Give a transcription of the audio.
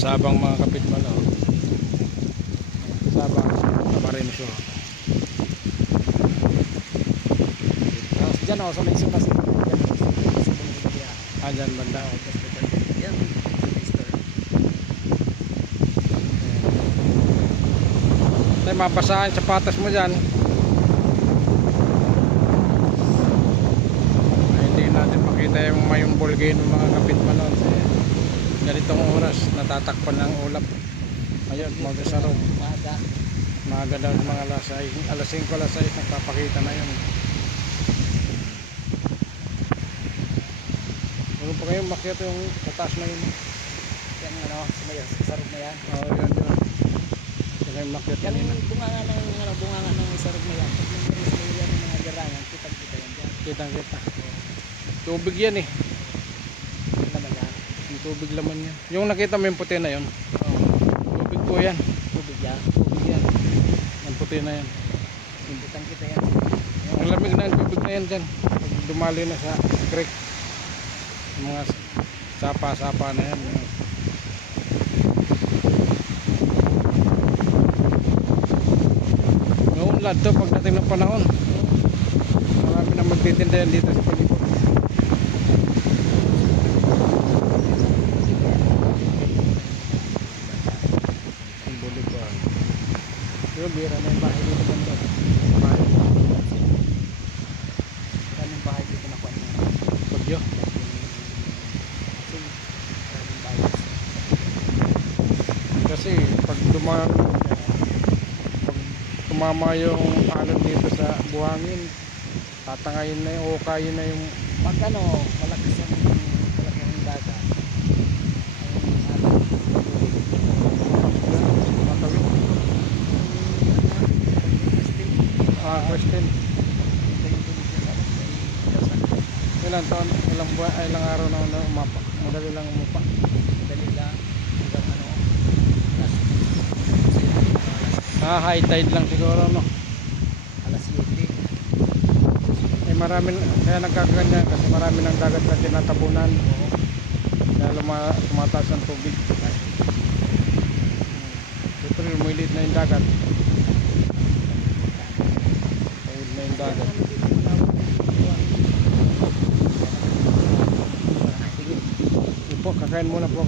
Sabang mga kapitbalaw. Sabang Camarines. Tapos dyan ako sa may sumas. Dyan banda. Yan. Tayo mabasahan sa patas mo dyan. Ay, hindi natin makita yung mayong bulgin ng mga kapitbalaw. Ganitong oras natatakpan ng ulap. Ayun, magsasarog. Maaga daw ng mga alas 5, alas 6 nagpapakita na yun. Ano pa kayo makyat yung tataas na yun? Yan ano, sarog na yan. Oo, yun yun. Ito kayo makyat Yan kanina. yung bunganga ng sarog na yan. Pag yung yan ng mga garangan, kitang-kita yan dyan. Kitang kita. Tubig yan eh. Yung naman yan. Yung tubig laman yan. Yung nakita mo yung puti na yun. Tubig po yan. Tubig yan. Tubig yan. Ang puti na yan. Yung kitang-kita yan. Ang lamig na yung tubig na yan dyan. Pag dumali na sa creek. Yung mga sapa-sapa na yan. Naunlad to pagdating ng panahon. Marami na magtitindahan dito sa palibot. Ang Bolivar. Pero bira na yung bahay dito banda. Bahay. Yan yung bahay dito na kuwan niya. Bagyo. Kasi pag tumama yung alon dito sa buhangin, tatangayin na yung ukayin na yung Pag ano, malakas ang dagat. matawid. Question. Ilang taon, ilang buwan, ilang araw na umapa. Madali lang umapa. Dali lang. Hanggang ano. High tide lang siguro, no? Alas 7. Eh marami, kaya nagkaganyan kasi marami ng dagat na tinatabunan. Kaya tumataas ang tubig. Siyempre lumilid na yung dagat. Tawid na yung dagat. Sige po, kakain muna po.